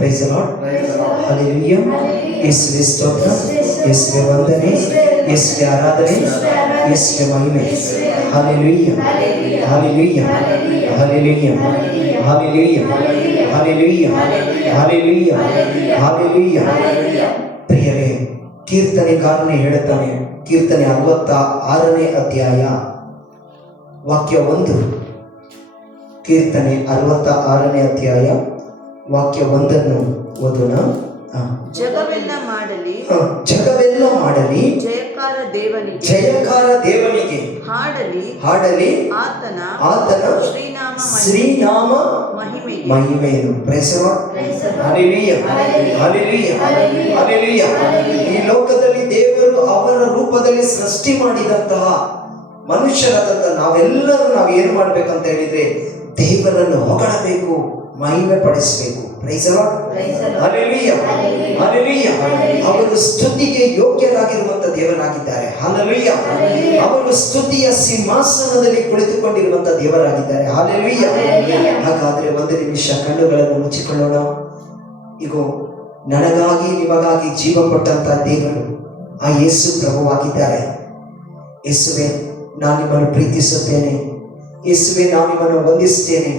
Price the Lord. Hallelujah. ಯೇಸುವೇ ಸ್ತೋತ್ರ, ಯೇಸುವೇ ವಂದನೆ, ಯೇಸುವೇ ಆರಾಧನೆ, ಯೇಸುವೇ ಮಹಿಮೆ. Hallelujah, hallelujah, hallelujah, hallelujah, hallelujah, hallelujah, hallelujah. ಪ್ರಿಯರೇ, ಕೀರ್ತನೆಗಾರನೇ ಹೇಳುತ್ತಾನೆ, ಕೀರ್ತನೆ 66ನೇ ಅಧ್ಯಾಯ ವಾಕ್ಯ 1. ಕೀರ್ತನೆ 66ನೇ ಅಧ್ಯಾಯ ವಾಕ್ಯ 1 ಓದೋಣ. ಜಗವೆಲ್ಲ ಮಾಡಲಿ, ಜಗವೆಲ್ಲ ಮಾಡಲಿ, ಜಯಕಾರ ದೇವನಿಗೆ, ಜಯಕಾರ ದೇವನಿಗೆ ಹಾಡಲಿ, ಹಾಡಲಿ, ಆತನ ಶ್ರೀನಾಮ ಮಹಿಮೆಯನ್ನು. Praise the Lord. Hallelujah, hallelujah, hallelujah. ಈ ಲೋಕದಲ್ಲಿ ದೇವರು ಅವರ ರೂಪದಲ್ಲಿ ಸೃಷ್ಟಿ ಮಾಡಿದಂತಹ ಮನುಷ್ಯರಾದಂತ ನಾವೆಲ್ಲರೂ ನಾವು ಏನು ಮಾಡ್ಬೇಕಂತ ಹೇಳಿದ್ರೆ ದೇವರನ್ನು ಹೊಗಳಬೇಕು, ಮಹಿಮೆ ಪಡಿಸಬೇಕು. Praise the Lord. Hallelujah, hallelujah. ಅವರು ಸ್ತುತಿಗೆ ಯೋಗ್ಯರಾಗಿರುವಂತ ದೇವರಾಗಿದ್ದಾರೆ. ಹಲ್ಲೆಲೂಯಾ. ಅವರು ಸ್ತುತಿಯ ಸಿಂಹಾಸನದಲ್ಲಿ ಕುಳಿತುಕೊಂಡಿರುವಂತ ದೇವರಾಗಿದ್ದಾರೆ. ಹಲ್ಲೆಲೂಯಾ. ಹಾಗಾದ್ರೆ ಒಂದು ನಿಮಿಷ ಕಣ್ಣುಗಳನ್ನು ಮುಚ್ಚಿಕೊಳ್ಳೋಣ. ಈಗ ನನಗಾಗಿ ನಿಮಗಾಗಿ ಜೀವ ಕೊಟ್ಟಂತ ದೇವರು ಆ ಯೇಸು ಪ್ರಭುವಾಗಿದ್ದಾರೆ. ಯೇಸುವೆ, ನಾನು ನಿಮ್ಮನ್ನು ಪ್ರೀತಿಸುತ್ತೇನೆ. ಯೇಸುವೆ, ನಾನು ನಿಮ್ಮನ್ನು ವಂದಿಸುತ್ತೇನೆ.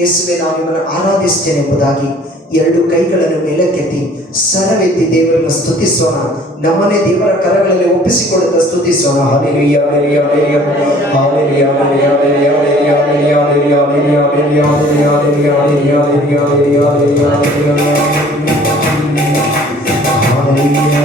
ಯೇಸುವೆ, ನಾನು ನಿಮ್ಮನ್ನು ಆರಾಧಿಸುತ್ತೇನೆ ಎಂಬುದಾಗಿ 2 ಕೈಗಳನ್ನು ಮೇಲಕ್ಕೆತ್ತಿ ಸ್ವರವೆತ್ತಿ ದೇವರನ್ನು ಸ್ತುತಿಸೋಣ. ನಮ್ಮನ್ನೇ ದೇವರ ಕರಗಳಲ್ಲಿ ಒಪ್ಪಿಸಿಕೊಳ್ಳುತ್ತಾ ಸ್ತುತಿಸೋಣ. Hallelujah, hallelujah, hallelujah, hallelujah, hallelujah, hallelujah, hallelujah, hallelujah, hallelujah, hallelujah, hallelujah, hallelujah, hallelujah.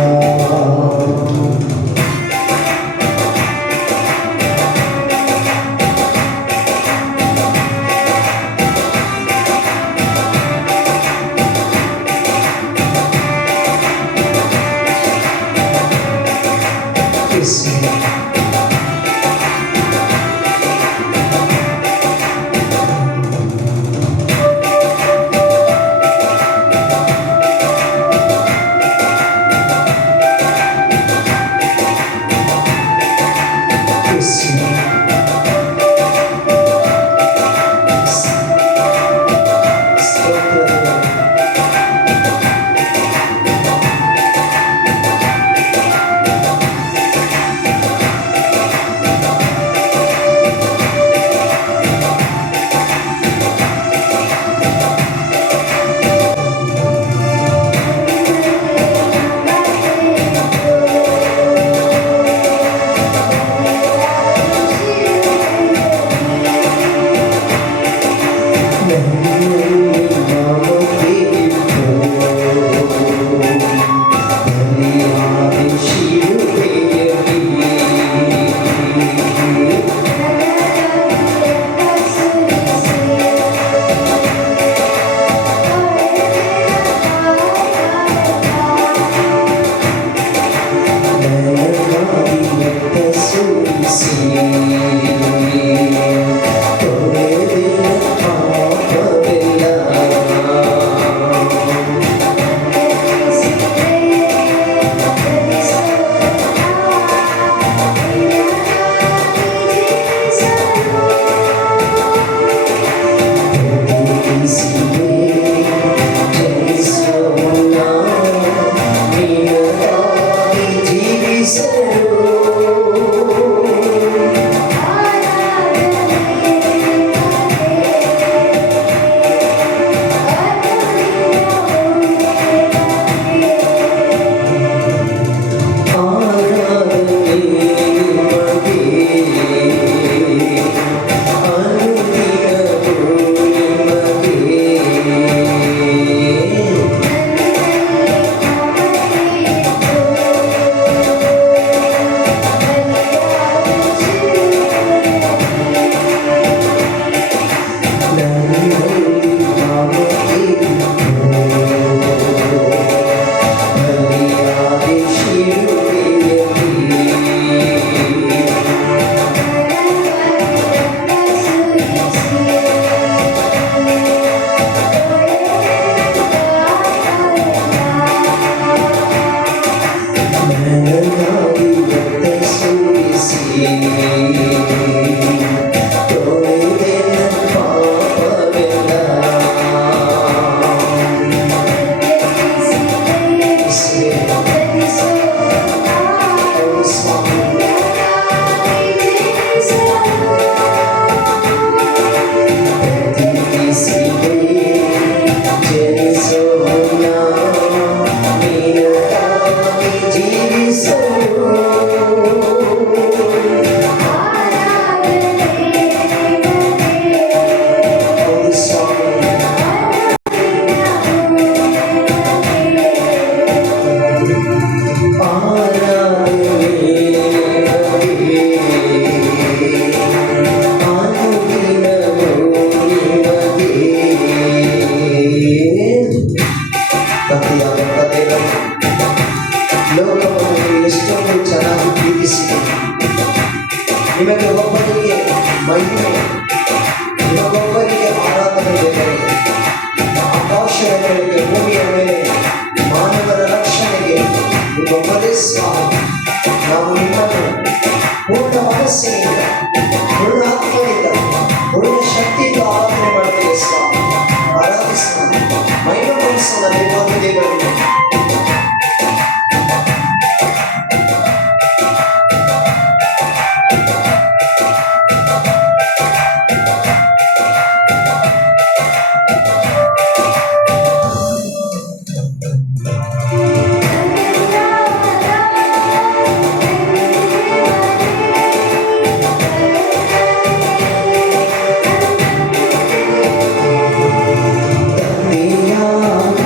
ಪ್ರಯೋಜನಗಳಿಗೆ ಭೂಮಿಯ ಮೇಲೆ ಮಾನವರ ರಕ್ಷಣೆಗೆ ನಿಮ್ಮೊಬ್ಬರೇ ಸ್ವಾಮಿ. ನಾವು ನಿಮ್ಮನ್ನು ಪೂರ್ಣ ಮನಸ್ಸಿನಿಂದ, ಪೂರ್ಣ ಆತ್ಮದಿಂದ, ಪೂರ್ಣ ಶಕ್ತಿಯಿಂದ ಆರಾಧನೆ ಮಾಡ್ತೇವೆ ಸ್ವಾಮಿ. ಆರಾಧಿಸೋಣ, ಮಹಿಮೆಪಡಿಸೋಣ ದೇವಾದಿ ದೇವರಿಗೆ. ತಂದೆಯಾದ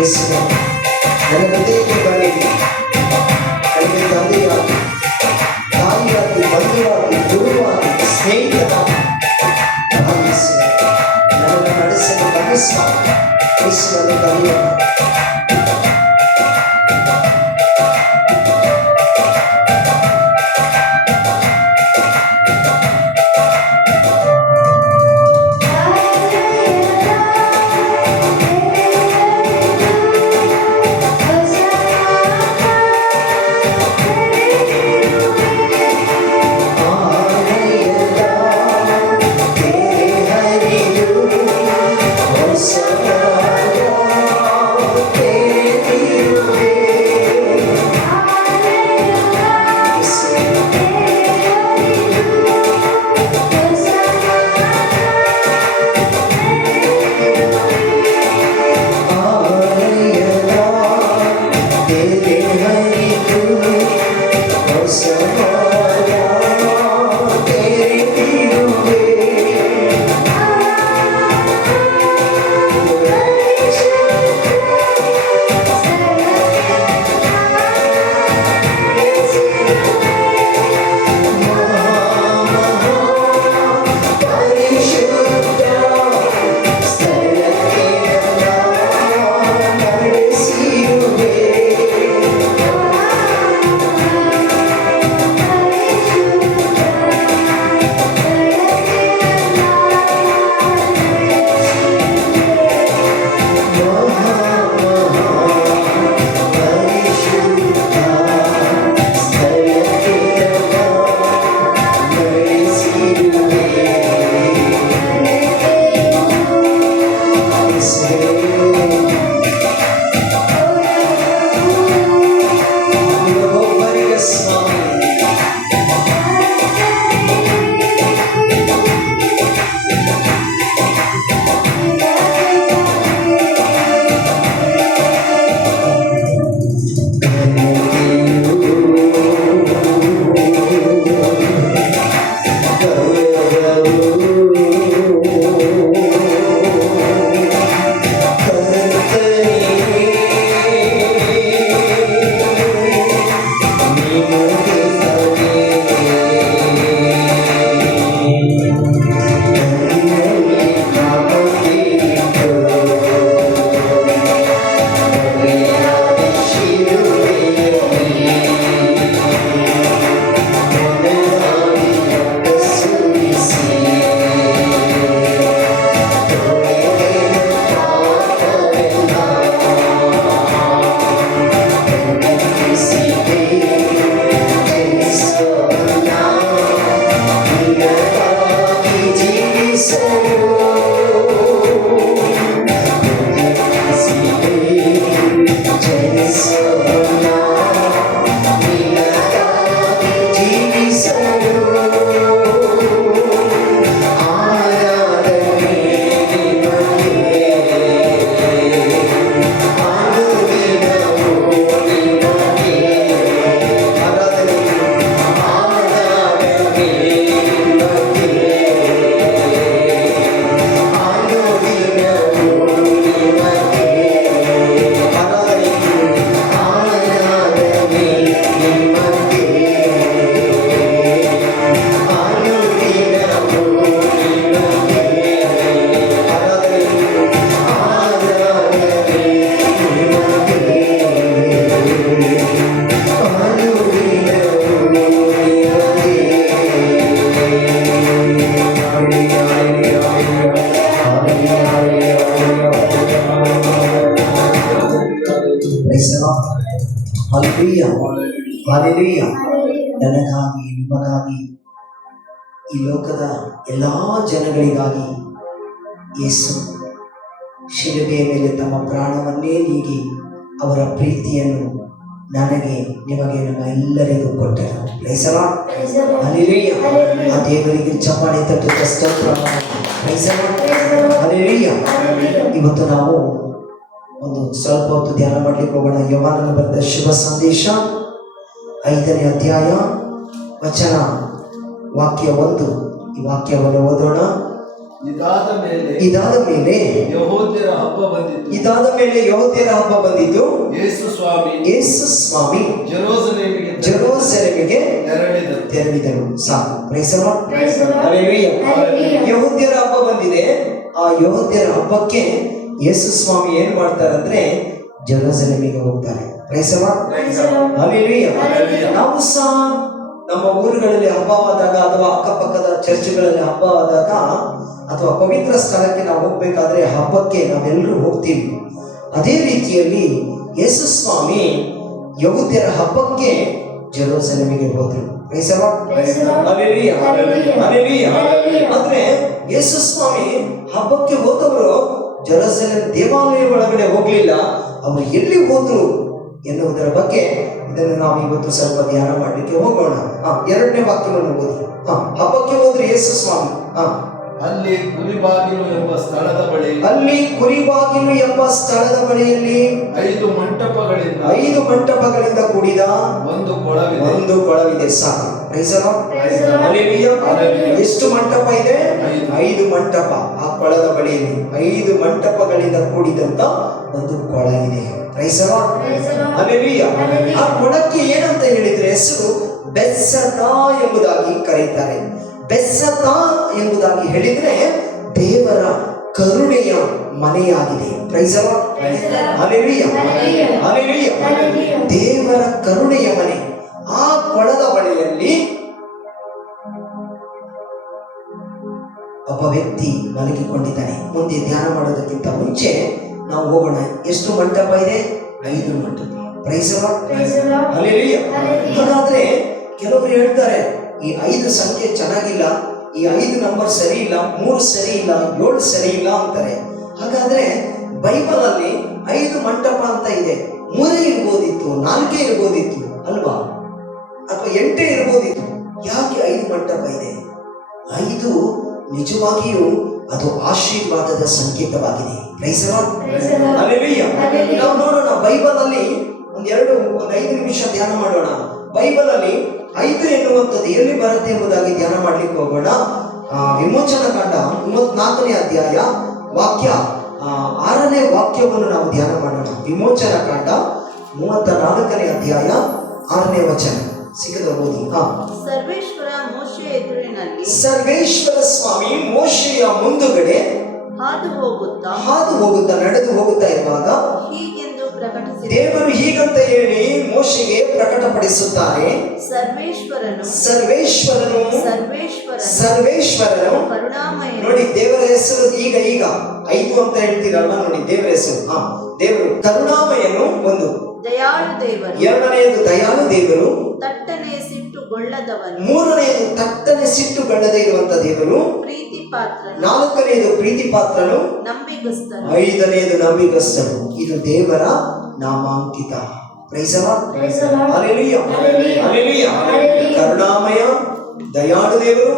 ಯೇಸುವೆ, ನನ್ನ ಹೃದಯಕ್ಕೆ ಬರಲಿ. ನನಗೆ ತಂದೆಯಾಗಿ, ತಾಯಿಯಾಗಿ, ಬಂಧುವಾಗಿ, ಗುರುವಾಗಿ, ಸ್ನೇಹಿತನಾಗಿ ಭಾವಿಸುವೆ. ನನ್ನನ್ನು ನಡೆಸಲು ಕಲಿಸುವ ಯೇಸುವನ್ನು ಕಲಿಯೋಣ. Hallelujah, hallelujah. ನನಗಾಗಿ, ನಿಮಗಾಗಿ, ಈ ಲೋಕದ ಎಲ್ಲ ಜನಗಳಿಗಾಗಿ ಯೇಸು ಶಿಲುಬೆಯ ಮೇಲೆ ತಮ್ಮ ಪ್ರಾಣವನ್ನೇ ನೀಗಿ ಅವರ ಪ್ರೀತಿಯನ್ನು ನನಗೆ, ನಿಮಗೆ, ನಮ್ಮ ಎಲ್ಲರಿಗೂ ಕೊಟ್ಟರು. Praise the Lord. ಹಾಲೆಲೂಯ. ಆ ದೇವರಿಗೆ ಚಪ್ಪಾಳೆ ತಟ್ಟುತ್ತಾ ಸ್ತೋತ್ರ ಮಾಡಿ. Praise the Lord. ಹಾಲೆಲೂಯ. ಇವತ್ತು ನಾವು ಒಂದು ಸ್ವಲ್ಪ ಹೊತ್ತು ಧ್ಯಾನ ಮಾಡಲಿಕ್ಕೆ ಹೋಗೋಣ. ಯೋಹಾನನ ಬರೆದ ಶುಭ ಸಂದೇಶ 5ನೇ ಅಧ್ಯಾಯ ವಚನ ವಾಕ್ಯ 1. ಈ ವಾಕ್ಯವನ್ನು ಓದೋಣ. ಇದಾದ ಮೇಲೆ ಯೆಹೂದ್ಯರ ಹಬ್ಬ ಬಂದಿತು. ಇದಾದ ಮೇಲೆ ಯೆಹೂದ್ಯರ ಹಬ್ಬ ಬಂದಿತು. ಯೇಸು ಸ್ವಾಮಿ ಯೇಸು ಸ್ವಾಮಿ ಜೆರೂಸಲೇಮಿಗೆ ಜೆರೂಸಲೇಮಿಗೆ ತೆರಳಿದರು. ತೆರಳಿದರು. ಸಾಕು. Price the lord. Praise the Lord. Hallelujah. Hallelujah. ಯೆಹೂದ್ಯರ ಹಬ್ಬ ಬಂದಿದೆ. ಆ ಯೆಹೂದ್ಯರ ಹಬ್ಬಕ್ಕೆ ಯೇಸು ಸ್ವಾಮಿ ಏನ್ ಮಾಡ್ತಾರಂದ್ರೆ ಜೆರೂಸಲೇಮಿಗೆ ಹೋಗ್ತಾರೆ. Price the lord. Praise the Lord. Hallelujah. Hallelujah. ನಾವು ಸಹ ನಮ್ಮ ಊರುಗಳಲ್ಲಿ ಹಬ್ಬವಾದಾಗ ಅಥವಾ ಅಕ್ಕಪಕ್ಕದ ಚರ್ಚ್ಗಳಲ್ಲಿ ಹಬ್ಬವಾದಾಗ ಅಥವಾ ಪವಿತ್ರ ಸ್ಥಳಕ್ಕೆ ನಾವು ಹೋಗ್ಬೇಕಾದ್ರೆ ಹಬ್ಬಕ್ಕೆ ನಾವೆಲ್ಲರೂ ಹೋಗ್ತೀವಿ. ಅದೇ ರೀತಿಯಲ್ಲಿ ಯೇಸು ಸ್ವಾಮಿ ಯೆಹೂದ್ಯರ ಹಬ್ಬಕ್ಕೆ ಜೆರೂಸಲೇಮಿಗೆ ಹೋದ್ರು. Praise the lord. Praise the Lord. Hallelujah. Hallelujah. Hallelujah. Hallelujah. ಅಂದ್ರೆ ಯೇಸು ಸ್ವಾಮಿ ಹಬ್ಬಕ್ಕೆ ಹೋದವರು ಜೆರೂಸಲೇಮ್ ದೇವಾಲಯ ಒಳಗಡೆ ಹೋಗ್ಲಿಲ್ಲ. ಅವರು ಎಲ್ಲಿ ಹೋದ್ರು ಎನ್ನುವುದರ ಬಗ್ಗೆ ಇದನ್ನು ನಾವು ಇವತ್ತು ಸ್ವಲ್ಪ ಧ್ಯಾನ ಮಾಡಲಿಕ್ಕೆ ಹೋಗೋಣ. ಎರಡನೇ ವಾಕ್ಯವನ್ನು ಓದಿ. ಹಬ್ಬಕ್ಕೆ ಹೋದ್ರು ಯೇಸು ಸ್ವಾಮಿ. ಅಲ್ಲಿ ಕುರಿಬಾಗಿಲು ಎಂಬ ಸ್ಥಳದ ಬಳಿ ಅಲ್ಲಿ ಕುರಿಬಾಗಿಲು ಎಂಬ ಸ್ಥಳದ ಬಳಿಯಲ್ಲಿ 5 ಮಂಟಪಗಳಿಂದ 5 ಮಂಟಪಗಳಿಂದ ಕೂಡಿದ ಒಂದು ಕೊಳವಿದೆ. ಒಂದು ಕೊಳವಿದೆ. ಸಾಕು. Price the lord. Praise the Lord. Hallelujah. Hallelujah. ಎಷ್ಟು ಮಂಟಪ ಇದೆ? 5 ಮಂಟಪ. ಆ ಕೊಳದ ಬಳಿಯಲ್ಲಿ 5 ಮಂಟಪಗಳಿಂದ ಕೂಡಿದಂತ ಒಂದು ಕೊಳ ಇದೆ. Price the lord. Praise the Lord. Hallelujah. Hallelujah. ಆ ಕೊಳಕ್ಕೆ ಏನಂತ ಹೇಳಿದ್ರೆ ಹೆಸರು ಬೆತ್ಸದಾ ಎಂಬುದಾಗಿ ಕರೀತಾರೆ. ಬೆತ್ಸದಾ ಎಂಬುದಾಗಿ ಹೇಳಿದ್ರೆ ದೇವರ ಕರುಣೆಯ ಮನೆಯಾಗಿದೆ. Price the lord. Praise the Lord. Hallelujah. Hallelujah. Hallelujah. Hallelujah. ದೇವರ ಕರುಣೆಯ ಮನೆ. ಆ ಕೊಳದ ಬಳಿಯಲ್ಲಿ ಒಬ್ಬ ವ್ಯಕ್ತಿ ಮಲಗಿಕೊಂಡಿದ್ದಾನೆ. ಮುಂದೆ ಧ್ಯಾನ ಮಾಡೋದಕ್ಕಿಂತ ಮುಂಚೆ ನಾವು ಹೋಗೋಣ. ಎಷ್ಟು ಮಂಟಪ ಇದೆ? 5 ಮಂಟಪ. Price the lord. Praise the Lord. Hallelujah. Hallelujah. ಹಾಗಾದ್ರೆ ಕೆಲವರು ಹೇಳ್ತಾರೆ ಈ 5 ಸಂಖ್ಯೆ ಚೆನ್ನಾಗಿಲ್ಲ, ಈ 5 ನಂಬರ್ ಸರಿ ಇಲ್ಲ, 3 ಸರಿ ಇಲ್ಲ, 7 ಸರಿ ಇಲ್ಲ ಅಂತಾರೆ. ಹಾಗಾದ್ರೆ ಬೈಬಲ್ ಅಲ್ಲಿ 5 ಮಂಟಪ ಅಂತ ಇದೆ. 3 ಇರ್ಬೋದಿತ್ತು, 4 ಇರ್ಬೋದಿತ್ತು ಅಲ್ವಾ? ಅಥವಾ 8 ಇರ್ಬೋದಿತ್ತು. ಯಾಕೆ 5 ಮಂಟಪ ಇದೆ? 5 ನಿಜವಾಗಿಯೂ ಅದು ಆಶೀರ್ವಾದದ ಸಂಕೇತವಾಗಿದೆ. Price the lord. Praise the Lord. Hallelujah. Hallelujah. ನಾವು ನೋಡೋಣ ಬೈಬಲ್ ಅಲ್ಲಿ ಒಂದು 5 ನಿಮಿಷ ಧ್ಯಾನ ಮಾಡೋಣ. ಬೈಬಲ್ ಅಲ್ಲಿ 5 ಎನ್ನುವಂಥದ್ದು ಎಲ್ಲಿ ಬರುತ್ತೆ ಎಂಬುದಾಗಿ ಧ್ಯಾನ ಮಾಡ್ಲಿಕ್ಕೆ ಹೋಗೋಣ. ವಿಮೋಚನ ಕಾಂಡ 34ನೇ ಅಧ್ಯಾಯ ವಾಕ್ಯ 6ನೇ ವಾಕ್ಯವನ್ನು ನಾವು ಧ್ಯಾನ ಮಾಡೋಣ. ವಿಮೋಚನ ಕಾಂಡ 34ನೇ ಅಧ್ಯಾಯ 6ನೇ ವಚನ. ಸಿಗದ ಓದಿ. ಸರ್ವೇಶ್ವರ ಮೋಶೆಯ ಎದುರಿನಲ್ಲಿ ಸರ್ವೇಶ್ವರ ಸ್ವಾಮಿ ಮೋಶೆಯ ಮುಂದುಗಡೆ ಹಾದು ಹೋಗುತ್ತಾ ನಡೆದು ಹೋಗುತ್ತಾ ಇರುವಾಗ ಹೀಗೆಂದು ಪ್ರಕಟಿಸಿದ ದೇವರು ಹೀಗಂತ ಹೇಳಿ ಮೋಶೆಗೆ ಪ್ರಕಟಪಡಿಸುತ್ತಾನೆ. ಸರ್ವೇಶ್ವರನು ಸರ್ವೇಶ್ವರನು ಕರುಣಾಮಯನು ನೋಡಿ, ದೇವರ ಹೆಸರು ಈಗ 5 ಅಂತ ಹೇಳ್ತೀರಲ್ವಾ? ನೋಡಿ ದೇವರ ಹೆಸರು. ದೇವರು ಕರುಣಾಮಯನು ಒಂದು, ದಯಾಳು ದೇವರು, ಎರಡನೆಯದು ದಯಾಳು ದೇವರು, ತಟ್ಟನೆ ಸಿಟ್ಟುಗೊಳ್ಳದವನು, ಮೂರನೆಯದು ತಟ್ಟನೆ ಸಿಟ್ಟುಗೊಳ್ಳದೆ ಇರುವಂತ ದೇವರು, ಪ್ರೀತಿ ಪಾತ್ರನು, ನಾಲ್ಕನೆಯದು ಪ್ರೀತಿ ಪಾತ್ರನು, ನಂಬಿಗಸ್ತನು, 5ನೇದು ನಂಬಿಗಸ್ತನು. ಇದು ದೇವರ ನಾಮಾಂಕಿತ. Price the lord. Praise the Lord. Hallelujah. Hallelujah. Hallelujah. Hallelujah. ಕರುಣಾಮಯ, ದಯಾಳು ದೇವರು,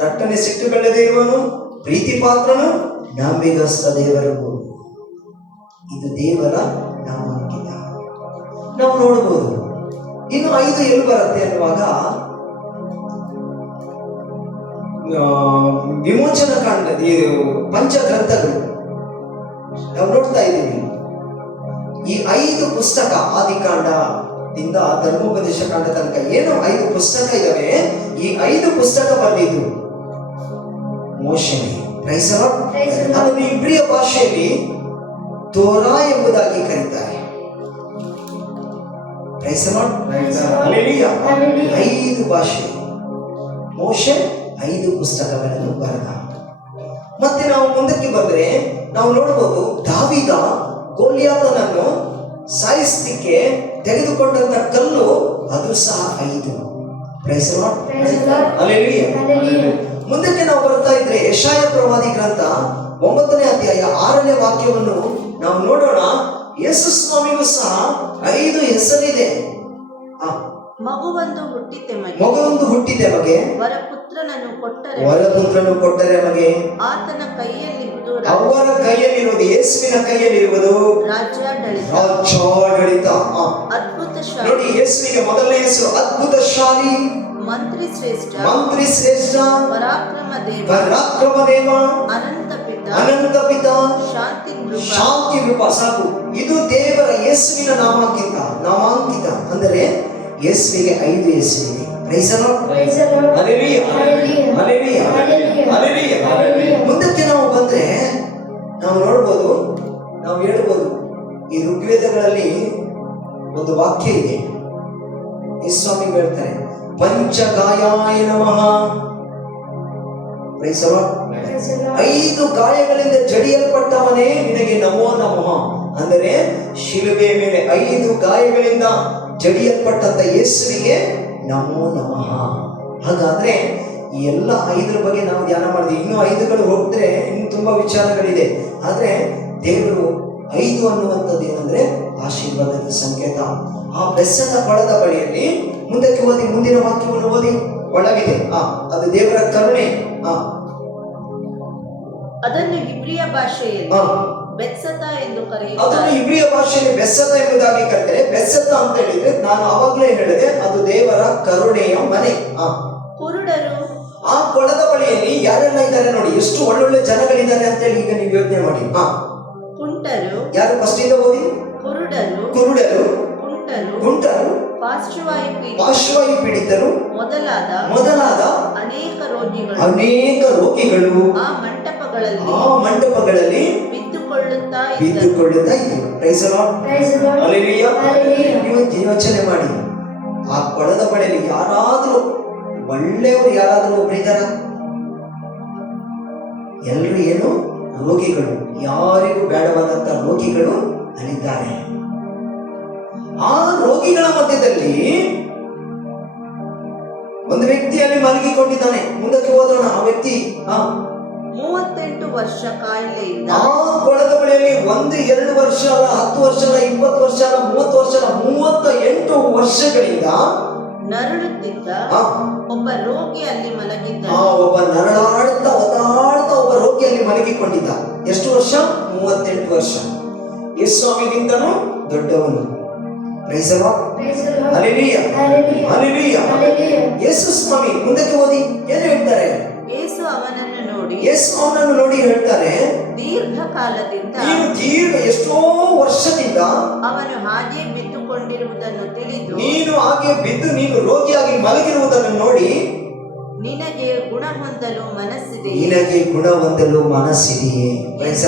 ತಟ್ಟನೆ ಸಿಟ್ಟುಗೊಳ್ಳದೆ ಇರುವನು, ಪ್ರೀತಿ ಪಾತ್ರನು, ನಂಬಿಗಸ್ತ ದೇವರು. ಇದು ದೇವರ ನಾಮಾಂಕಿತ. ನಾವು ನೋಡಬಹುದು. ಇನ್ನು 5 ಎಲ್ಲಿ ಬರುತ್ತೆ ಅನ್ನುವಾಗ ವಿಮೋಚನ ಕಾಂಡ ಪಂಚಗ್ರಂಥಗಳು ನಾವು ನೋಡ್ತಾ ಇದ್ದೀವಿ. ಈ 5 ಪುಸ್ತಕ ಆದಿಕಾಂಡದಿಂದ ಧರ್ಮೋಪದೇಶ ಕಾಂಡ ತನಕ ಏನು 5 ಪುಸ್ತಕ ಇದಾವೆ. ಈ 5 ಪುಸ್ತಕ ಬಂದಿದ್ದು ಮೋಶೆನೇ. Price the lord. Praise the Lord. ಅದನ್ನು ಇಬ್ರಿಯ ಭಾಷೆಯಲ್ಲಿ ತೋರಾ ಎಂಬುದಾಗಿ ಕರೀತಾರೆ. Price the lord. Praise the Lord. Hallelujah. Hallelujah. 5 ಭಾಷೆ. ಮೋಶೆ 5 ಪುಸ್ತಕಗಳನ್ನು ಬರೆದ. ಮತ್ತೆ ನಾವು ಮುಂದಕ್ಕೆ ಬಂದ್ರೆ ನಾವು ನೋಡಬಹುದು ದಾವೀದ ಗೋಲಿಯಾತನನ್ನು ಸಾಯಿಸಲಿಕ್ಕೆ ತೆಗೆದುಕೊಂಡಂತ ಕಲ್ಲು ಅದು ಸಹ 5. Price the lord. Praise the Lord. Hallelujah. Hallelujah. ಮುಂದಕ್ಕೆ ನಾವು ಬರ್ತಾ ಇದ್ರೆ ಯೆಶಾಯ ಪ್ರವಾದಿ ಗ್ರಂಥ 9ನೇ ಅಧ್ಯಾಯ 6ನೇ ವಾಕ್ಯವನ್ನು ನಾವು ನೋಡೋಣ. ಯೇಸು ಸ್ವಾಮಿಗೂ ಸಹ 5 ಹೆಸರಿದೆ. ಮಗುವೊಂದು ಹುಟ್ಟಿತೆ ಮಗೆ, ಮಗುವೊಂದು ಹುಟ್ಟಿದೆ ಮಗೆ, ವರಪುತ್ರನನ್ನು ಕೊಟ್ಟರೆ ಮಗೆ, ಆತನ ಕೈಯಲ್ಲಿರುವುದು ಅವರ ಕೈಯಲ್ಲಿರುವುದು, ಯೇಸುವಿನ ಕೈಯಲ್ಲಿರುವುದು ರಾಜ್ಯಾಡಳಿತ, ರಾಜ್ಯಾಡಳಿತ. ಅದ್ಭುತಶಾಲಿ, ನೋಡಿ, ಯೇಸುವಿಗೆ ಮೊದಲನೇ ಹೆಸರು ಅದ್ಭುತಶಾಲಿ, ಮಂತ್ರಿ ಶ್ರೇಷ್ಠ, ಮಂತ್ರಿ ಶ್ರೇಷ್ಠ, ಪರಾಕ್ರಮ ದೇವ, ಪರಾಕ್ರಮ ದೇವ, ಅನಂತ ಪಿತ, ಅನಂತ ಪಿತ ಶಾಂತಿ ನೃಪ ಶಾಂತಿ ರೂಪ. ಸಾಕು. ಇದು ದೇವರ ಯೇಸುವಿನ ನಾಮಾಂಕಿತ ಅಂದರೆ ಯೇಸುವಿಗೆ 5 ಹೆಸರಿದೆ. Praise the Lord. Hallelujah. Hallelujah. Hallelujah. ಮುಂದಕ್ಕೆ ನಾವು ಬಂದ್ರೆ ನಾವು ನೋಡ್ಬೋದು, ನಾವು ಹೇಳ್ಬೋದು, ಈ ಋಗ್ವೇದಗಳಲ್ಲಿ ಒಂದು ವಾಕ್ಯ ಇದೆ. ಯೇಸು ಸ್ವಾಮಿ ಹೇಳ್ತಾರೆ, ಪಂಚಗಾಯಾಯ ನಮಃ. Praise the Lord. 5 ಗಾಯಗಳಿಂದ ಜಡಿಯಲ್ಪಟ್ಟವನೇ ನಿನಗೆ ನಮೋ ನಮಃ. ಅಂದರೆ ಶಿಲುಬೆ ಮೇಲೆ 5 ಗಾಯಗಳಿಂದ ಜಡಿಯಲ್ಪಟ್ಟಂತ ಯೇಸುವಿಗೆ ನಮೋ ನಮಃ. ಹಾಗಾದ್ರೆ ಈ ಎಲ್ಲ 5 ಬಗ್ಗೆ ನಾವು ಧ್ಯಾನ ಮಾಡಿದ್ವಿ. ಇನ್ನು 5ಗಳು ಹೋಗ್ತಾರೆ, ಇನ್ನು ತುಂಬಾ ವಿಚಾರಗಳಿದೆ. ಆದ್ರೆ ದೇವರು 5 ಅನ್ನುವಂಥದ್ದು ಏನಂದ್ರೆ ಆಶೀರ್ವಾದದ ಸಂಕೇತ. ಆ ಬೆಸದ ಕೊಳದ ಬಳಿಯಲ್ಲಿ ಮುಂದಕ್ಕೆ ಓದಿ, ಮುಂದಿನ ವಾಕ್ಯವನ್ನು ಓದಿ. ಒಳಗಿದೆ ಅದು ದೇವರ ಕರುಣೆ. ಅದನ್ನು ಇಬ್ರಿಯ ಭಾಷೆಯಲ್ಲಿ ಬೆತ್ಸತಾ ಎಂದು ಅದನ್ನು ಕರೆಯುತ್ತಾರೆ. ಇಬ್ರಿಯ ಭಾಷೆಯಲ್ಲಿ ಬೆಸ್ಸತ ಎಂಬುದಾಗಿ ಕರೆದರೆ, ಬೆಸ್ಸತ ಅಂತ ಹೇಳಿದ್ರೆ ನಾನು ಆವಾಗಲೇ ಹೇಳಿದೆ, ಅದು ದೇವರ ಕರುಣೆಯ ಮನೆ. ಕುರುಡರು ಆ ಕೊಳದ ಬಳಿಯಲ್ಲಿ ಯಾರೆಲ್ಲ ಇದ್ದಾರೆ ನೋಡಿ, ಎಷ್ಟು ಒಳ್ಳೊಳ್ಳೆ ಜನಗಳಿದ್ದಾರೆ ಅಂತ ಹೇಳಿ ಈಗ ನೀವು ಯೋಚನೆ ಮಾಡಿ. ಕುಂಟರು ಯಾರು ಫಸ್ಟ್ ಇಂದ ಓದಿ. ಕುರುಡರು ಕುರುಡರು, ಕುಂಟರು, ಪಾರ್ಶ್ವವಾಯು ಪೀಡಿತರು ಮೊದಲಾದ ಅನೇಕ ರೋಗಿಗಳು ಆ ಮಂಟಪಗಳಲ್ಲಿ ಬಿದ್ದುಕೊಳ್ಳುತ್ತಾ ಇದ್ದರು. Praise the Lord. ಹಲ್ಲೆಲೂಯಾ. ನೀವು ಯೋಚನೆ ಮಾಡಿ, ಆ ಕೊಳದ ಬಳಿಯಲ್ಲಿ ಯಾರಾದ್ರೂ ಒಳ್ಳೆಯವರು ಯಾರಾದ್ರೂ ಒಬ್ಬರಿದ್ದಾರ? ಎಲ್ಲರೂ ಏನು ರೋಗಿಗಳು, ಯಾರಿಗೂ ಬೇಡವಾದಂತ ರೋಗಿಗಳು ಅಲ್ಲಿದ್ದಾರೆ. ಆ ರೋಗಿಗಳ ಮಧ್ಯದಲ್ಲಿ ಒಂದು ವ್ಯಕ್ತಿಯಲ್ಲಿ ಮಲಗಿಕೊಂಡಿದ್ದಾನೆ. ಮುಂದಕ್ಕೆ ಹೋದೋಣ. ಆ ವ್ಯಕ್ತಿ 38 ವರ್ಷ ಕಾಯಿಲೆಯಿಂದ ಆ ಕೊಳದ ಬಳಿಯಲ್ಲಿ 1-2 ವರ್ಷ ಅಲ್ಲ, 10 ವರ್ಷ ಅಲ್ಲ, 20 ವರ್ಷ ಅಲ್ಲ, 30 ವರ್ಷ ಅಲ್ಲ, 38 ವರ್ಷಗಳಿಂದ ನರಳುತ್ತಿದ್ದ ಒಬ್ಬ ರೋಗಿ ಅಲ್ಲಿ ಮಲಗಿದ್ದ. ಒಬ್ಬ ನರಳಾಡ್ತಾ ಒದ್ದಾಡ್ತಾ ಒಬ್ಬ ರೋಗಿ ಅಲ್ಲಿ ಮಲಗಿಕೊಂಡಿದ್ದ. ಎಷ್ಟು ವರ್ಷ? 38 ವರ್ಷ. ಯೇಸು ಸ್ವಾಮಿಗಿಂತನೂ ದೊಡ್ಡವನು. Praise the Lord. Hallelujah. Hallelujah. Yesu ಸ್ವಾಮಿ ಮುಂದಕ್ಕೆ ಓದಿ ಏನು ಹೇಳ್ತಾರೆ? ಯೇಸು ಅವನನ್ನು ನೋಡಿ ಹೇಳ್ತಾರೆ, ದೀರ್ಘಕಾಲದಿಂದ ಎಷ್ಟೋ ವರ್ಷದಿಂದ ಅವನು ಹಾಗೆ ಬಿದ್ದುಕೊಂಡಿರುವುದನ್ನು ತಿಳಿದು ನೀನು ಹಾಗೆ ಬಿದ್ದು ನೀನು ರೋಗಿಯಾಗಿ ಮಲಗಿರುವುದನ್ನು ನೋಡಿ ನಿನಗೆ ಗುಣ ಹೊಂದಲು ಮನಸ್ಸಿದೆಯೇ? ಪ್ರೈಸ್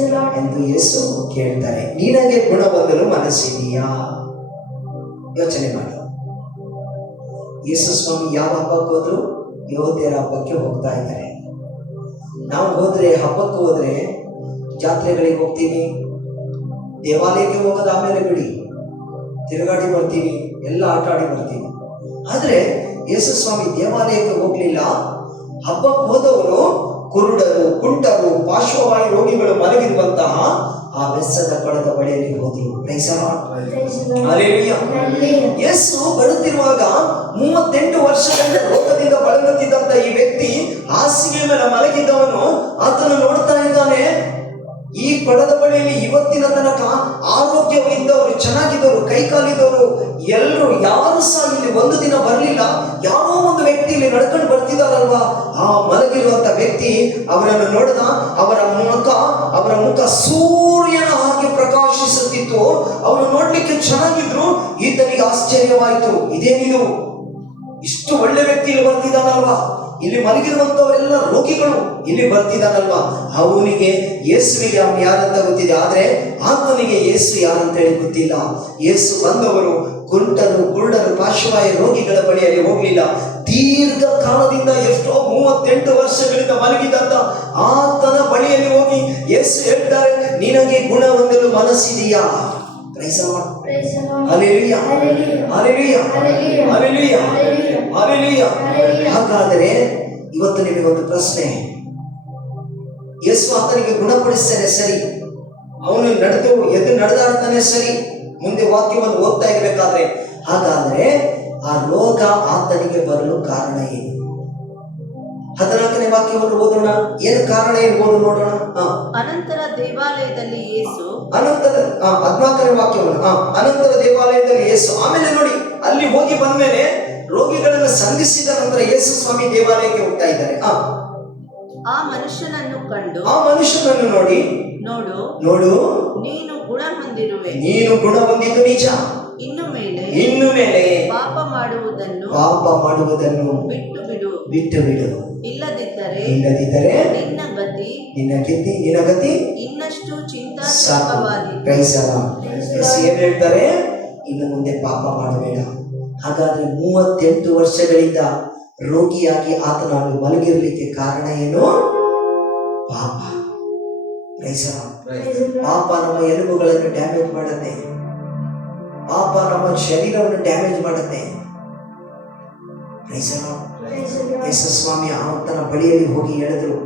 ದಿ ಲಾರ್ಡ್ ಎಂದು ಯೇಸು ಕೇಳ್ತಾರೆ. ನಿನಗೆ ಗುಣ ಹೊಂದಲು ಮನಸ್ಸಿದೆಯಾ? ಯೋಚನೆ ಮಾಡಿ. ಯೇಸು ಸ್ವಾಮಿ ಯಾವ ಹಬ್ಬಕ್ಕೆ ಹೋದ್ರು? ಯಹೂದ್ಯರ ಹಬ್ಬಕ್ಕೆ ಹೋಗ್ತಾ ಇದ್ದಾರೆ. ನಾವು ಹಬ್ಬಕ್ಕೆ ಹೋದ್ರೆ ಜಾತ್ರೆಗಳಿಗೆ ಹೋಗ್ತೀವಿ, ದೇವಾಲಯಕ್ಕೆ ಹೋಗೋದು ಆಮೇಲೆ ಬಿಡಿ, ತಿರುಗಾಡಿ ಬರ್ತೀವಿ, ಎಲ್ಲ ಆಟ ಆಡಿ ಬರ್ತೀವಿ. ಆದ್ರೆ ಯೇಸು ಸ್ವಾಮಿ ದೇವಾಲಯಕ್ಕೆ ಹೋಗ್ಲಿಲ್ಲ. ಹಬ್ಬಕ್ಕೆ ಹೋದವರು ಕುರುಡರು, ಕುಂಟರು, ಪಾರ್ಶ್ವವಾಯು ರೋಗಿಗಳು ಮಲಗಿರುವಂತಹ ಆ ಬೆಸ್ಸದ ಕೊಳದ ಬಳಿಯಲ್ಲಿ ಹೋದ್ರು. Praise the Lord. Hallelujah. Yesu ಬರುತ್ತಿರುವಾಗ 38 ವರ್ಷಗಳಿಂದ ರೋಗದಿಂದ ಬಳಲುತ್ತಿದ್ದಂತ ಈ ವ್ಯಕ್ತಿ ಹಾಸಿಗೆ ಮೇಲೆ ಮಲಗಿದ್ದವನು ಆತನು ನೋಡ್ತಾ ಇದ್ದಾನೆ. ಈ ಕೊಳದ ಬಳಿಯಲ್ಲಿ ಇವತ್ತಿನ ತನಕ ಆರೋಗ್ಯವಿದ್ದವರು, ಚೆನ್ನಾಗಿದ್ದವರು, ಕೈಕಾಲಿದ್ದವರು ಎಲ್ಲರೂ ಯಾರು ಸಹ ಇಲ್ಲಿ ಒಂದು ದಿನ ಬರಲಿಲ್ಲ. ಯಾರೋ ಒಂದು ವ್ಯಕ್ತಿ ಇಲ್ಲಿ ನಡ್ಕೊಂಡು ಬರ್ತಿದಾರಲ್ವಾ, ಆ ಮಲಗಿರುವಂತ ವ್ಯಕ್ತಿ ಅವರನ್ನು ನೋಡಿದ. ಅವರ ಮುಖ ಸೂರ್ಯನ ಹಾಗೆ ಪ್ರಕಾಶಿಸುತ್ತಿತ್ತು. ಅವರು ನೋಡ್ಲಿಕ್ಕೆ ಚೆನ್ನಾಗಿದ್ರು. ಈತನಿಗೆ ಆಶ್ಚರ್ಯವಾಯಿತು, ಇದೇನಿದು, ಇಷ್ಟು ಒಳ್ಳೆ ವ್ಯಕ್ತಿ ಇಲ್ಲಿ ಬರ್ತಿದ್ದಾನಲ್ವಾ, ಇಲ್ಲಿ ಮಲಗಿರುವಂತವರೆಲ್ಲ ರೋಗಿಗಳು ಇಲ್ಲಿ ಬರ್ತಿದ್ದಾನಲ್ವಾ. ಅವನಿಗೆ ಯೇಸುವಿಗೆ ಅವನು ಯಾರಂತ ಗೊತ್ತಿದೆ, ಆದ್ರೆ ಆತನಿಗೆ ಯೇಸು ಯಾರಂತ ಹೇಳಿ ಗೊತ್ತಿಲ್ಲ. ಯೇಸು ಬಂದವರು ಕುಂಟರು, ಕುರುಡರು, ಪಾರ್ಶ್ವವಾಯು ರೋಗಿಗಳ ಬಳಿಯಲ್ಲಿ ಹೋಗ್ಲಿಲ್ಲ. ದೀರ್ಘ ಕಾಲದಿಂದ ಎಷ್ಟೋ 38 ವರ್ಷಗಳಿಂದ ಮಲಗಿದಂತ ಆತನ ಬಳಿಯಲ್ಲಿ ಹೋಗಿ ಯೇಸು ಹೇಳ್ತಾರೆ, ನಿನಗೆ ಗುಣ ಹೊಂದಲು ಮನಸ್ಸಿದೆಯಾ? Praise the Lord. Hallelujah. Hallelujah. Hallelujah. Hallelujah. ಹಾಗಾದರೆ ಇವತ್ತು ನಿಮಗೊಂದು ಪ್ರಶ್ನೆ. ಯೇಸು ಆತನಿಗೆ ಗುಣಪಡಿಸ್ತಾನೆ, ಸರಿ, ಅವನು ಎದ್ದು ನಡೆದಾಡ್ತಾನೆ, ಸರಿ. ಮುಂದೆ ವಾಕ್ಯವನ್ನು ಓದ್ತಾ ಇರಬೇಕಾದ್ರೆ, ಹಾಗಾದ್ರೆ ಆ ರೋಗ ಆತನಿಗೆ ಬರಲು ಕಾರಣ ಏನು? 14ನೇ ವಾಕ್ಯವನ್ನು ಓದೋಣ. ಏನು ಕಾರಣ ಇರ್ಬೋದು ನೋಡೋಣ. ಅನಂತರ ದೇವಾಲಯದಲ್ಲಿ ಯೇಸು 14ನೇ ವಾಕ್ಯವನ್ನು ಅನಂತರ ದೇವಾಲಯದಲ್ಲಿ ಯೇಸು. ಆಮೇಲೆ ನೋಡಿ, ಅಲ್ಲಿ ಹೋಗಿ ಬಂದ್ಮೇಲೆ ರೋಗಿಗಳನ್ನು ಸಂಧಿಸಿದ ನಂತರ ಯೇಸು ಸ್ವಾಮಿ ದೇವಾಲಯಕ್ಕೆ ಹೋಗ್ತಾ ಇದ್ದಾರೆ. ಆ ಮನುಷ್ಯನನ್ನು ಕಂಡು ಆ ಮನುಷ್ಯನನ್ನು ನೋಡಿ, ನೋಡು, ನೋಡು, ನೀನು ಗುಣ ಹೊಂದಿರುವೆ. ನೀನು ಗುಣ ಹೊಂದಿದ್ದು ನಿಜ. ಇನ್ನು ಮೇಲೆ ಇನ್ನು ಮೇಲೆ ಪಾಪ ಮಾಡುವುದನ್ನು ಪಾಪ ಮಾಡುವುದನ್ನು ಬಿಟ್ಟು ಬಿಡು. ಬಿಟ್ಟು ಬಿಡು. ಇಲ್ಲದಿದ್ದರೆ ಇಲ್ಲದಿದ್ದರೆ ನಿನ್ನ ಗತಿ ನಿನ್ನ ಗತಿ ಇನ್ನಷ್ಟು ಸಾಕು. ಚಿಂತಾಜನಕವಾದೀತು. Praise the Lord. ಏನ್ ಹೇಳ್ತಾರೆ? ಇನ್ನು ಮುಂದೆ ಪಾಪ ಮಾಡಬೇಡ. ಹಾಗಾದ್ರೆ 38 ವರ್ಷಗಳಿಂದ ರೋಗಿಯಾಗಿ ಆತನ ಅಲ್ಲಿ ಮಲಗಿರ್ಲಿಕ್ಕೆ ಕಾರಣ ಏನು? ಪಾಪ. Praise the Lord. ಪಾಪ ನಮ್ಮ ಎಲುಬುಗಳನ್ನು ಡ್ಯಾಮೇಜ್ ಮಾಡುತ್ತೆ. ಪಾಪ ನಮ್ಮ ಶರೀರವನ್ನು ಡ್ಯಾಮೇಜ್ ಮಾಡುತ್ತೆ. Praise the Lord. ಯೇಸು ಸ್ವಾಮಿ ಆತನ ಬಳಿಯಲ್ಲಿ ಹೋಗಿ ಹೇಳಿದ್ರು,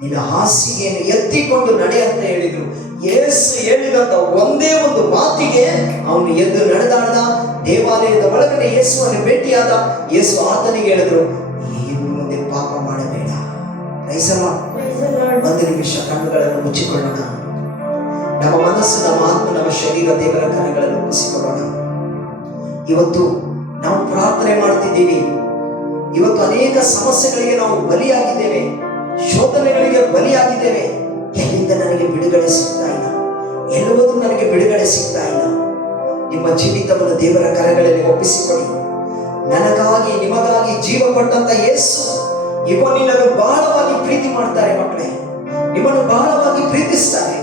ನಿನ್ನ ಹಾಸಿಗೆಯನ್ನು ಎತ್ತಿಕೊಂಡು ನಡೆ ಅಂತ ಹೇಳಿದ್ರು. ಯೇಸು ಹೇಳಿದಂತ ಒಂದೇ ಒಂದು ಮಾತಿಗೆ ಅವನು ಎದ್ದು ನಡೆದಾಡ್ದ. ದೇವಾಲಯದ ಒಳಗಡೆ ಯೇಸುವನ್ನು ಭೇಟಿಯಾದ. ಯೇಸು ಆತನಿಗೆ ಹೇಳಿದ್ರು, ಇನ್ನು ಮುಂದೆ ಪಾಪ ಮಾಡಬೇಡ. Praise the Lord. ಒಂದು ನಿಮಿಷ ಕಣ್ಣುಗಳನ್ನು ಮುಚ್ಚಿಕೊಳ್ಳೋಣ. ನಮ್ಮ ಮನಸ್ಸು, ನಮ್ಮ ಆತ್ಮ, ನಮ್ಮ ಶರೀರ ದೇವರ ಕರಗಳಲ್ಲಿ ಒಪ್ಪಿಸಿಕೊಳ್ಳೋಣ. ಇವತ್ತು ನಾವು ಪ್ರಾರ್ಥನೆ ಮಾಡ್ತಿದ್ದೀವಿ. ಇವತ್ತು ಅನೇಕ ಸಮಸ್ಯೆಗಳಿಗೆ ನಾವು ಬಲಿಯಾಗಿದ್ದೇವೆ, ಶೋಧನೆಗಳಿಗೆ ಬಲಿಯಾಗಿದ್ದೇವೆ. ಎಲ್ಲಿಂದ ನನಗೆ ಬಿಡುಗಡೆ ಸಿಗ್ತಾ ಇಲ್ಲ, ಎಲ್ಲವೂ ನನಗೆ ಬಿಡುಗಡೆ ಸಿಗ್ತಾ ಇಲ್ಲ. ನಿಮ್ಮ ಜೀವಿತವನ್ನು ದೇವರ ಕರಗಳಲ್ಲಿ ಒಪ್ಪಿಸಿಕೊಡಿ. ನನಗಾಗಿ ನಿಮಗಾಗಿ ಜೀವ ಕೊಟ್ಟಂತ ಯೇಸು ಇವ ನಿನ್ನನ್ನು ಬಹಳವಾಗಿ ಪ್ರೀತಿ ಮಾಡ್ತಾರೆ. ಮಕ್ಕಳೇ, ನಿಮ್ಮನ್ನು ಬಹಳವಾಗಿ ಪ್ರೀತಿಸ್ತಾರೆ.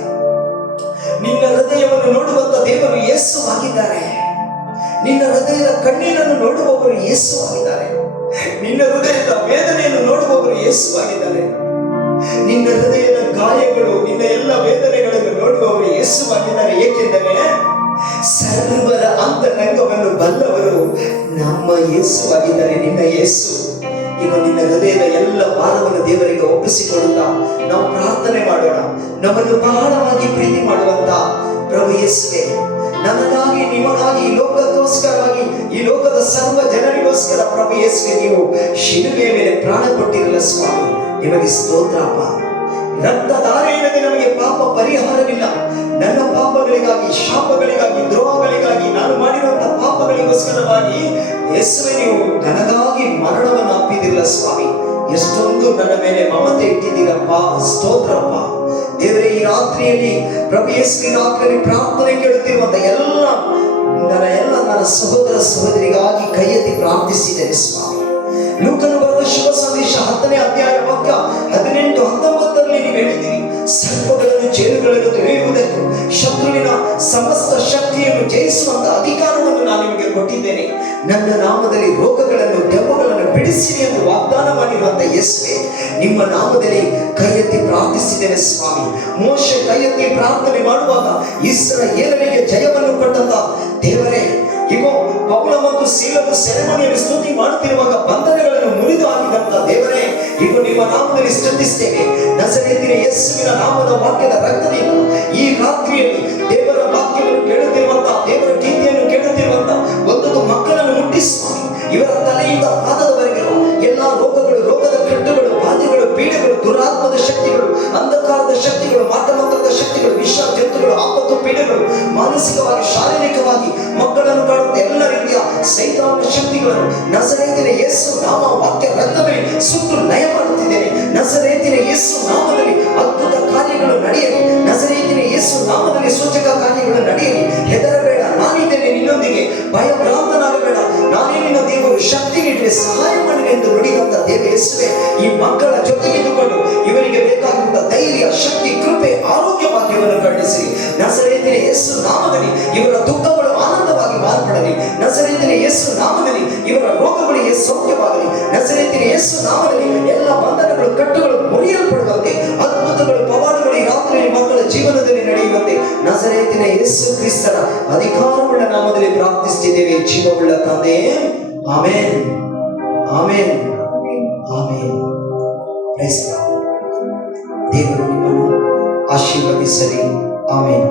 ನಿನ್ನ ಹೃದಯವನ್ನು ನೋಡುವಂತ ದೇವರು ಯೇಸು ಆಗಿದ್ದಾರೆ. ನಿನ್ನ ಹೃದಯದ ಕಣ್ಣೀರನ್ನು ನೋಡುವವರು ಯೇಸು ಆಗಿದ್ದಾರೆ. ನಿನ್ನ ಹೃದಯದ ವೇದನೆಯನ್ನು ನೋಡುವವರು ಯೇಸು ಆಗಿದ್ದಾರೆ. ನಿನ್ನ ಹೃದಯದ ಗಾಯಗಳು, ನಿನ್ನ ಎಲ್ಲ ವೇದನೆಗಳನ್ನು ನೋಡುವವರು ಯೇಸು ಆಗಿದ್ದಾರೆ. ಏಕೆಂದರೆ ಸರ್ವರ ಅಂತರಂಗವನ್ನು ಬಲ್ಲವರು ನಮ್ಮ ಯೇಸು ಆಗಿದ್ದಾರೆ. ನಿನ್ನ ಯೇಸು ಈಗ ನಿನ್ನ ಹೃದಯದ ಎಲ್ಲ ಭಾರವನ್ನು ದೇವರಿಗೆ ಒಪ್ಪಿಸಿಕೊಡುತ್ತಾ ನಾವು ಪ್ರಾರ್ಥನೆ ಮಾಡೋಣ. ನಮ್ಮನ್ನು ಬಹಳವಾಗಿ ಪ್ರೀತಿ ಮಾಡುವಂತ ಪ್ರಭು ಯೇಸುವೆ, ನನಗಾಗಿ, ನಿಮಗಾಗಿ, ಈ ಲೋಕಕ್ಕೋಸ್ಕರವಾಗಿ, ಈ ಲೋಕದ ಸರ್ವ ಜನರಿಗೋಸ್ಕರ ಪ್ರಭು ಯೇಸುವೆ ನೀವು ಶಿಲುಬೆಯ ಮೇಲೆ ಪ್ರಾಣ ಕೊಟ್ಟಿರಲ್ಲ ಸ್ವಾಮಿ, ನಿಮಗೆ ಸ್ತೋತ್ರಪ್ಪ. ರಕ್ತಧಾರೆ ಇಲ್ಲದೆ ನಮಗೆ ಪಾಪ ಪರಿಹಾರವಿಲ್ಲ. ನನ್ನ ಪಾಪಗಳಿಗಾಗಿ, ಶಾಪಗಳಿಗಾಗಿ, ದ್ರೋಹಗಳಿಗಾಗಿ, ನಾನು ಮಾಡಿರುವಂತಹ ಪಾಪಗಳಿಗೋಸ್ಕರವಾಗಿ ಯೇಸುವೆ ನೀವು ನನಗಾಗಿ ಮರಣವನ್ನು ಅಪ್ಪಿದಿಲ್ಲ ಸ್ವಾಮಿ. ಎಷ್ಟೊಂದು ನನ್ನ ಮೇಲೆ ಮಮತೆ ಇಟ್ಟಿದ್ದೀರಪ್ಪ. ಸ್ತೋತ್ರಪ್ಪ ದೇವರೇ. ಈ ರಾತ್ರಿಯಲ್ಲಿ ಪ್ರಭು ಯೇಸುವಿನ ರಾತ್ರಿಯಲ್ಲಿ ಪ್ರಾರ್ಥನೆ ಕೇಳುತ್ತಿರುವಂತ ನನ್ನ ಸಹೋದರ ಸಹೋದರಿಗಾಗಿ ಕೈ ಎತ್ತಿ ಪ್ರಾರ್ಥಿಸಿದ್ದೇನೆ ಸ್ವಾಮಿ. ಲೂಕನು ಬರೆದ ಶುಭ ಸಂದೇಶ 10ನೇ ಅಧ್ಯಾಯ ವಾಕ್ಯ 18, 19ರಲ್ಲಿ ನೀವು ಹೇಳಿದ್ದೀರಿ, ಸರ್ಪಗಳನ್ನು, ಜೇನುಗಳನ್ನು ತೊರೆಯುವುದಕ್ಕೂ ಶತ್ರುವಿನ ಸಮಸ್ತ ಶಕ್ತಿಯನ್ನು ಜಯಿಸುವಂತ ಅಧಿಕಾರವನ್ನು ನಾನು ನಿಮಗೆ ಕೊಟ್ಟಿದ್ದೇನೆ. ನನ್ನ ನಾಮದಲ್ಲಿ ರೋಗಗಳನ್ನು, ದೆವ್ವಗಳನ್ನು ಬಿಡಿಸಿರಿ ಎಂದು ವಾಗ್ದಾನ ಮಾಡಿರುವಂತ ಯೇಸುವೆ, ನಿಮ್ಮ ನಾಮದಲ್ಲಿ ಕೈ ಎತ್ತಿ ಪ್ರಾರ್ಥಿಸಿದ್ದೇನೆ ಸ್ವಾಮಿ. ಮೋಶೆ ಕೈ ಎತ್ತಿ ಪ್ರಾರ್ಥನೆ ಮಾಡುವಾಗ ಇಸ್ರಾಯೇಲರಿಗೆ ಜಯವನ್ನು ಕೊಟ್ಟಂತ ದೇವರೇ, ಇಗೋ ಪೌಲ ಮತ್ತು ಸೀಲರು ಸೆರೆಮನೆಯಲ್ಲಿ ಸ್ತುತಿ ಮಾಡುತ್ತಿರುವಾಗ ಬಂಧನಗಳನ್ನು ಮುರಿದು ಹಾಕಿದಂತ ದೇವರೇ, ಈಗ ನಿಮ್ಮ ನಾಮದಲ್ಲಿ ಸ್ತುತಿಸ್ತೇವೆ. ನಜರೇತಿನ ಯೇಸುವಿನ ನಾಮದ ವಾಕ್ಯದ ರಕ್ತದಿಂದ ಈ ರಾತ್ರಿಯಲ್ಲಿ ದೇವರ ವಾಕ್ಯವನ್ನು ಕೇಳುತ್ತಿರುವಂತ, ದೇವರ ಗೀತೆಯನ್ನು ಕೇಳುತ್ತಿರುವಂತ ಒಂದೊಂದು ಮಕ್ಕಳನ್ನು ಮುಟ್ಟಿಸುವ. ಇವರ ತಲೆಯಿಂದ ಪಾದದವರೆಗೆ ಎಲ್ಲಾ ರೋಗಗಳು, ರೋಗದ ಕಟ್ಟುಗಳು, ಬಾಧೆಗಳು, ಪೀಡೆಗಳು, ದುರಾತ್ಮದ ಶಕ್ತಿಗಳು, ಅಂಧಕಾರದ ಶಕ್ತಿಗಳು, ಮಾಟಮಂತ್ರದ ಶಕ್ತಿಗಳು, ವಿಷ ಜಂತುಗಳು, ಆಪತ್ತು ಪೀಡೆಗಳು, ಮಾನಸಿಕವಾಗಿ, ಶಾರೀರಿಕವಾಗಿ ಮಕ್ಕಳನ್ನು ಕಾಡುವಂತ ಎಲ್ಲ ರೀತಿಯ ಸೈತಾನ ಶಕ್ತಿಗಳನ್ನು ನಜರೇತಿನ ಯೇಸು ನಾಮ ವಾಕ್ಯ ರಕ್ತದಲ್ಲಿ ಸುತ್ತು ಲಯ ಮಾಡುತ್ತಿದ್ದೇನೆ. ನಜರೇತಿನ ಯೇಸು ನಾಮದಲ್ಲಿ ಅದ್ಭುತ ಕಾರ್ಯಗಳು ನಡೆಯಲಿ. ನಜರೇತಿನ ಯೇಸು ನಾಮದಲ್ಲಿ ಸೂಚಕ ಕಾರ್ಯಗಳು ನಡೆಯಲಿ. ಹೆದರಬೇಡ, ನಾನಿದ್ದೇನೆ ನಿನ್ನೊಂದಿಗೆ. ಭಯಭ್ರಾಂತನಾಗಬೇಡ, ನಾನೇ ನಿನ್ನ ದೇವರು, ಶಕ್ತಿ ನೀಡಿದೆ, ಸಹಾಯ ಮಾಡಿದೆ ಎಂದು ನುಡಿದಂತ ದೇವ ಯೇಸುವೆ, ಈ ಮಕ್ಕಳ ಜೊತೆಗಿದ್ದುಕೊಂಡು ಇವರಿಗೆ ಬೇಕಾಗಿದ್ದ ಧೈರ್ಯ, ಶಕ್ತಿ, ಕೃಪೆ, ಆರೋಗ್ಯ ಭಾಗ್ಯವನ್ನು ಕರುಣಿಸಿರಿ. ನಜರೇತಿನ ಯೇಸು ನಾಮದಲ್ಲಿ ಇವರ ದುಃಖಗಳು ಆನಂದವಾಗಿ ಮಾರ್ಪಡಲಿ. ನಜರೇತಿನ ಯೇಸು ನಾಮದಲ್ಲಿ ಇವರ ರೋಗಗಳಿಗೆ ಸೌಖ್ಯವಾಗಲಿ. ನಜರೇತಿನ ಯೇಸು ನಾಮದಲ್ಲಿ ಎಲ್ಲ ಬಂಧನಗಳು, ಕಟ್ಟುಗಳು ಮುರಿಯಲ್ಪಡುವಂತೆ, ಅದ್ಭುತಗಳು, ಪವಾಡಗಳು ಈ ರಾತ್ರಿಯಲ್ಲಿ ಮಕ್ಕಳ ಜೀವನದಲ್ಲಿ ನಡೆಯುವಂತೆ ನಜರೇತಿನ ಯೇಸು ಕ್ರಿಸ್ತರ ಅಧಿಕಾರವುಳ್ಳ ನಾಮದಲ್ಲಿ ಪ್ರಾರ್ಥಿಸುತ್ತಿದ್ದೇವೆ ಜೀವವುಳ್ಳ ತಂದೆ. Amen, amen, amen. Praise the Lord. ದೇವರು ನಿಮ್ಮನ್ನು ಆಶೀರ್ವದಿಸಲಿ. ಆಮೆನ್.